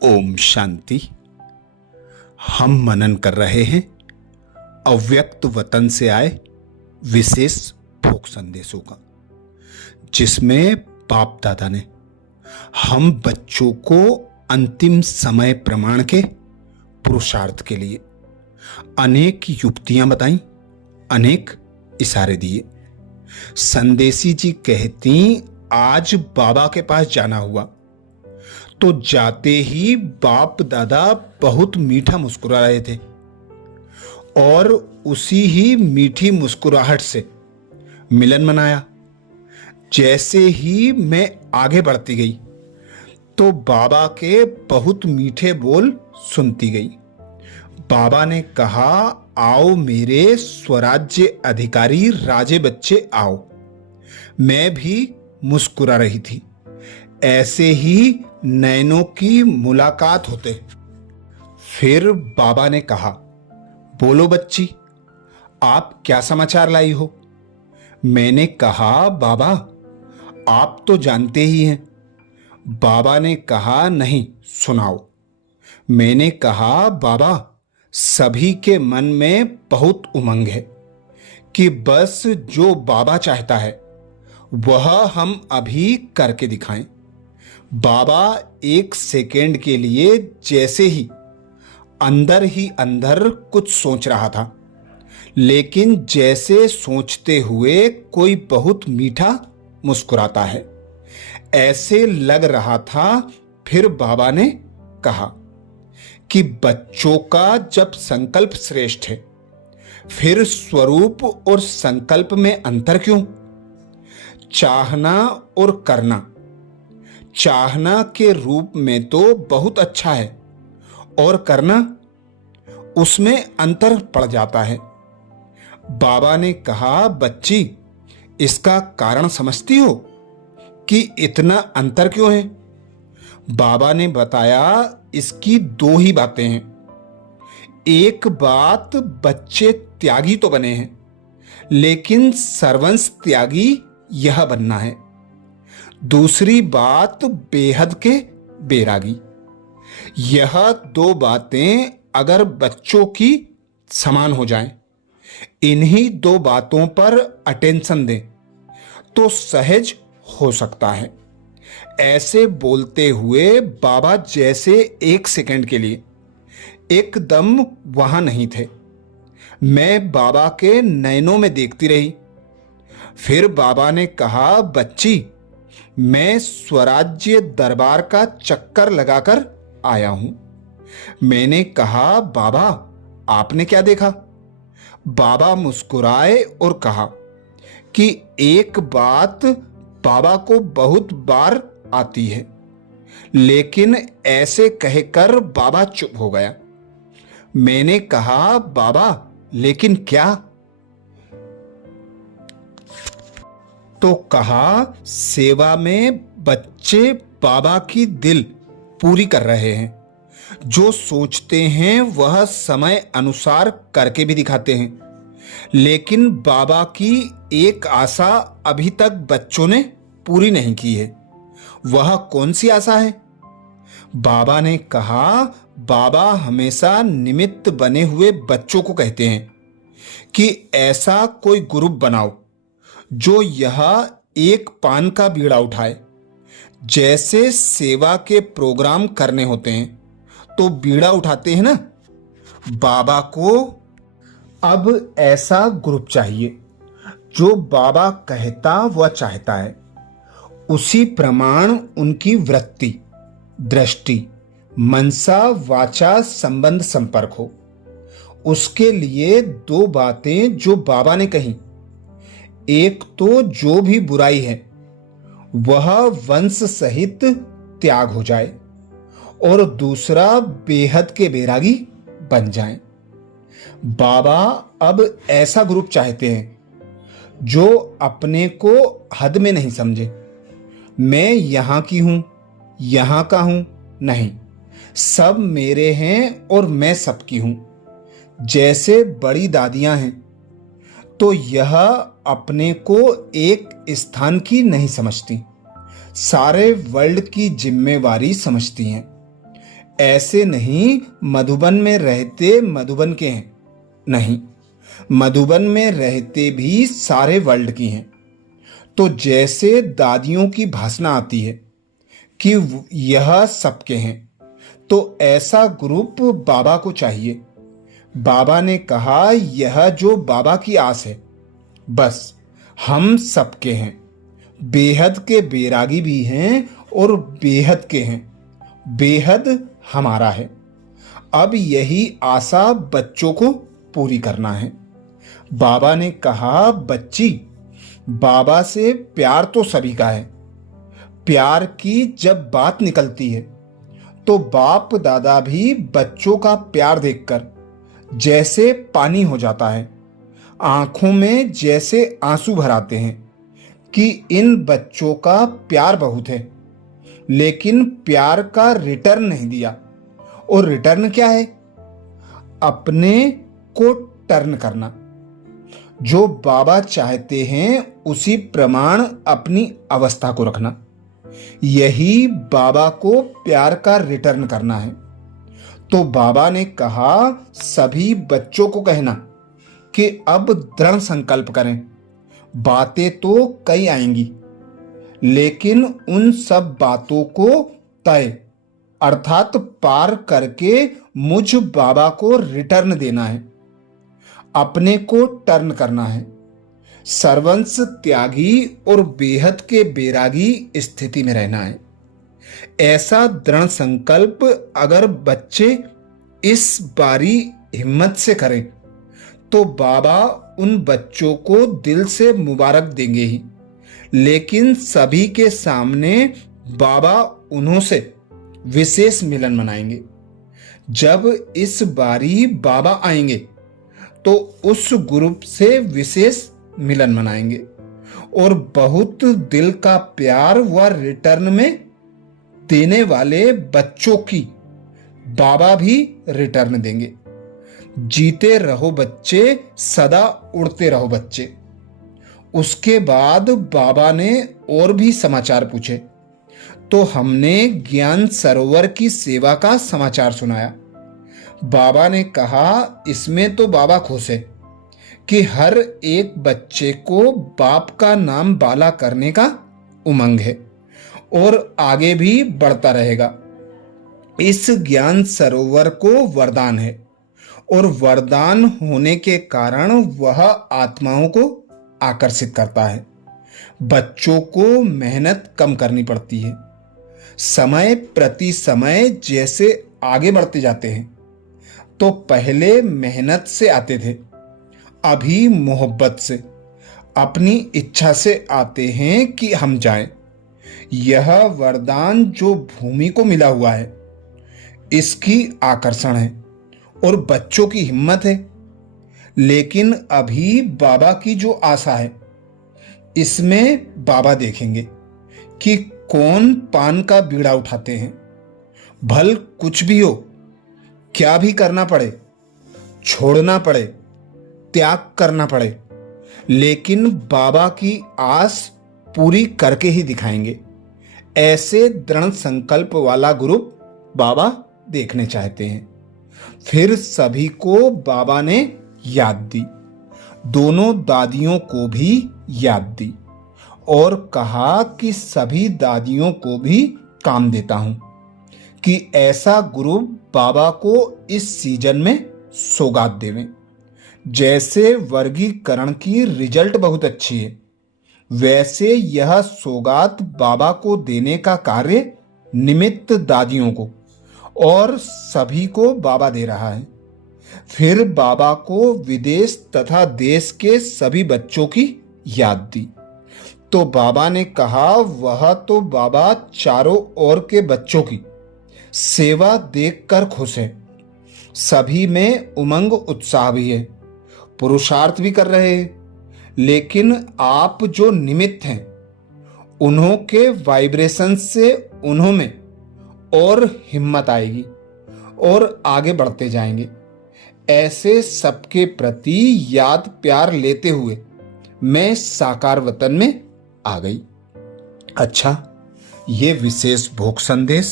ओम शांति। हम मनन कर रहे हैं अव्यक्त वतन से आए विशेष भोग संदेशों का, जिसमें बाप दादा ने हम बच्चों को अंतिम समय प्रमाण के पुरुषार्थ के लिए अनेक युक्तियां बताई, अनेक इशारे दिए। संदेशी जी कहती, आज बाबा के पास जाना हुआ तो जाते ही बाप दादा बहुत मीठा मुस्कुरा रहे थे और उसी ही मीठी मुस्कुराहट से मिलन मनाया। जैसे ही मैं आगे बढ़ती गई तो बाबा के बहुत मीठे बोल सुनती गई। बाबा ने कहा, आओ मेरे स्वराज्य अधिकारी राजे बच्चे आओ। मैं भी मुस्कुरा रही थी। ऐसे ही नैनों की मुलाकात होते फिर बाबा ने कहा, बोलो बच्ची, आप क्या समाचार लाई हो? मैंने कहा, बाबा आप तो जानते ही हैं। बाबा ने कहा, नहीं सुनाओ। मैंने कहा, बाबा सभी के मन में बहुत उमंग है कि बस जो बाबा चाहता है वह हम अभी करके दिखाएं। बाबा एक सेकेंड के लिए जैसे ही अंदर कुछ सोच रहा था, लेकिन जैसे सोचते हुए कोई बहुत मीठा मुस्कुराता है, ऐसे लग रहा था। फिर बाबा ने कहा कि बच्चों का जब संकल्प श्रेष्ठ है, फिर स्वरूप और संकल्प में अंतर क्यों? चाहना और करना, चाहना के रूप में तो बहुत अच्छा है और करना, उसमें अंतर पड़ जाता है। बाबा ने कहा, बच्ची इसका कारण समझती हो कि इतना अंतर क्यों है? बाबा ने बताया, इसकी दो ही बातें हैं। एक बात, बच्चे त्यागी तो बने हैं, लेकिन सर्वंश त्यागी यह बनना है। दूसरी बात, बेहद के बैरागी। यह दो बातें अगर बच्चों की समान हो जाएं, इन्हीं दो बातों पर अटेंशन दें तो सहज हो सकता है। ऐसे बोलते हुए बाबा जैसे एक सेकंड के लिए एकदम वहां नहीं थे। मैं बाबा के नयनों में देखती रही। फिर बाबा ने कहा, बच्ची मैं स्वराज्य दरबार का चक्कर लगाकर आया हूं। मैंने कहा, बाबा आपने क्या देखा? बाबा मुस्कुराए और कहा कि एक बात बाबा को बहुत बार आती है, लेकिन ऐसे कहकर बाबा चुप हो गया। मैंने कहा, बाबा लेकिन क्या? तो कहा, सेवा में बच्चे बाबा की दिल पूरी कर रहे हैं। जो सोचते हैं वह समय अनुसार करके भी दिखाते हैं, लेकिन बाबा की एक आशा अभी तक बच्चों ने पूरी नहीं की है। वह कौन सी आशा है? बाबा ने कहा, बाबा हमेशा निमित्त बने हुए बच्चों को कहते हैं कि ऐसा कोई ग्रुप बनाओ जो यह एक पान का बीड़ा उठाए। जैसे सेवा के प्रोग्राम करने होते हैं तो बीड़ा उठाते हैं ना, बाबा को अब ऐसा ग्रुप चाहिए जो बाबा कहता वह चाहता है, उसी प्रमाण उनकी वृत्ति, दृष्टि, मनसा, वाचा, संबंध, संपर्क हो। उसके लिए दो बातें जो बाबा ने कही, एक तो जो भी बुराई है वह वंश सहित त्याग हो जाए, और दूसरा बेहद के बैरागी बन जाए। बाबा अब ऐसा ग्रुप चाहते हैं जो अपने को हद में नहीं समझे। मैं यहां की हूं, यहां का हूं, नहीं, सब मेरे हैं और मैं सबकी हूं। जैसे बड़ी दादियां हैं तो यह अपने को एक स्थान की नहीं समझती, सारे वर्ल्ड की जिम्मेवारी समझती हैं। ऐसे नहीं मधुबन में रहते मधुबन के हैं, नहीं, मधुबन में रहते भी सारे वर्ल्ड की हैं। तो जैसे दादियों की भाषणा आती है कि यह सबके हैं, तो ऐसा ग्रुप बाबा को चाहिए। बाबा ने कहा यह जो बाबा की आस है, बस हम सबके हैं, बेहद के बैरागी भी हैं और बेहद के हैं, बेहद हमारा है। अब यही आशा बच्चों को पूरी करना है। बाबा ने कहा बच्ची, बाबा से प्यार तो सभी का है। प्यार की जब बात निकलती है तो बाप दादा भी बच्चों का प्यार देखकर जैसे पानी हो जाता है, आंखों में जैसे आंसू भर आते हैं कि इन बच्चों का प्यार बहुत है, लेकिन प्यार का रिटर्न नहीं दिया। और रिटर्न क्या है? अपने को टर्न करना। जो बाबा चाहते हैं उसी प्रमाण अपनी अवस्था को रखना, यही बाबा को प्यार का रिटर्न करना है। तो बाबा ने कहा सभी बच्चों को कहना कि अब दृढ़ संकल्प करें। बातें तो कई आएंगी, लेकिन उन सब बातों को तय अर्थात पार करके मुझ बाबा को रिटर्न देना है, अपने को टर्न करना है, सर्वंस त्यागी और बेहद के बैरागी स्थिति में रहना है। ऐसा दृढ़ संकल्प अगर बच्चे इस बारी हिम्मत से करें तो बाबा उन बच्चों को दिल से मुबारक देंगे ही, लेकिन सभी के सामने बाबा उन्हों से विशेष मिलन मनाएंगे। जब इस बारी बाबा आएंगे तो उस ग्रुप से विशेष मिलन मनाएंगे और बहुत दिल का प्यार व रिटर्न में देने वाले बच्चों की बाबा भी रिटर्न देंगे। जीते रहो बच्चे, सदा उड़ते रहो बच्चे। उसके बाद बाबा ने और भी समाचार पूछे तो हमने ज्ञान सरोवर की सेवा का समाचार सुनाया। बाबा ने कहा इसमें तो बाबा खुश है कि हर एक बच्चे को बाप का नाम बाला करने का उमंग है और आगे भी बढ़ता रहेगा। इस ज्ञान सरोवर को वरदान है और वरदान होने के कारण वह आत्माओं को आकर्षित करता है। बच्चों को मेहनत कम करनी पड़ती है। समय प्रति समय जैसे आगे बढ़ते जाते हैं तो पहले मेहनत से आते थे, अभी मोहब्बत से, अपनी इच्छा से आते हैं कि हम जाएं। यह वरदान जो भूमि को मिला हुआ है, इसकी आकर्षण है और बच्चों की हिम्मत है। लेकिन अभी बाबा की जो आशा है, इसमें बाबा देखेंगे कि कौन पान का बीड़ा उठाते हैं। भल कुछ भी हो, क्या भी करना पड़े, छोड़ना पड़े, त्याग करना पड़े, लेकिन बाबा की आस पूरी करके ही दिखाएंगे। ऐसे दृढ़ संकल्प वाला ग्रुप बाबा देखने चाहते हैं। फिर सभी को बाबा ने याद दी, दोनों दादियों को भी याद दी और कहा कि सभी दादियों को भी काम देता हूं कि ऐसा ग्रुप बाबा को इस सीजन में सौगात देवें। जैसे वर्गीकरण की रिजल्ट बहुत अच्छी है, वैसे यह सौगात बाबा को देने का कार्य निमित्त दादियों को और सभी को बाबा दे रहा है। फिर बाबा को विदेश तथा देश के सभी बच्चों की याद दी तो बाबा ने कहा वह तो बाबा चारों ओर के बच्चों की सेवा देखकर खुश है। सभी में उमंग उत्साह भी है, पुरुषार्थ भी कर रहे हैं, लेकिन आप जो निमित्त हैं उन्हों के वाइब्रेशन से उन्हों में और हिम्मत आएगी और आगे बढ़ते जाएंगे। ऐसे सबके प्रति याद प्यार लेते हुए मैं साकार वतन में आ गई। अच्छा, ये विशेष भोग संदेश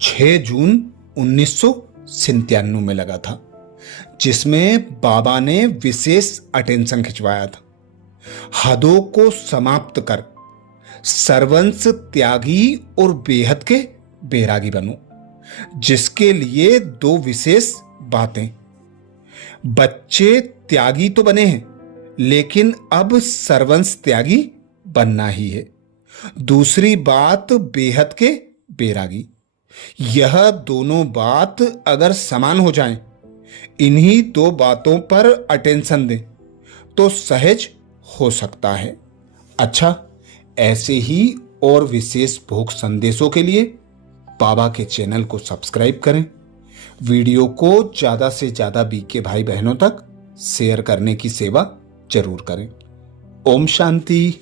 6 जून 1997 में लगा था, जिसमें बाबा ने विशेष अटेंशन खिंचवाया था। हदों को समाप्त कर सर्वंस त्यागी और बेहद के बैरागी बनो, जिसके लिए दो विशेष बातें। बच्चे त्यागी तो बने हैं, लेकिन अब सर्वंस त्यागी बनना ही है। दूसरी बात बेहद के बैरागी। यह दोनों बात अगर समान हो जाएं, इन्हीं दो बातों पर अटेंशन दें तो सहज हो सकता है। अच्छा, ऐसे ही और विशेष भोग संदेशों के लिए बाबा के चैनल को सब्सक्राइब करें। वीडियो को ज्यादा से ज्यादा बीके भाई बहनों तक शेयर करने की सेवा जरूर करें। ओम शांति।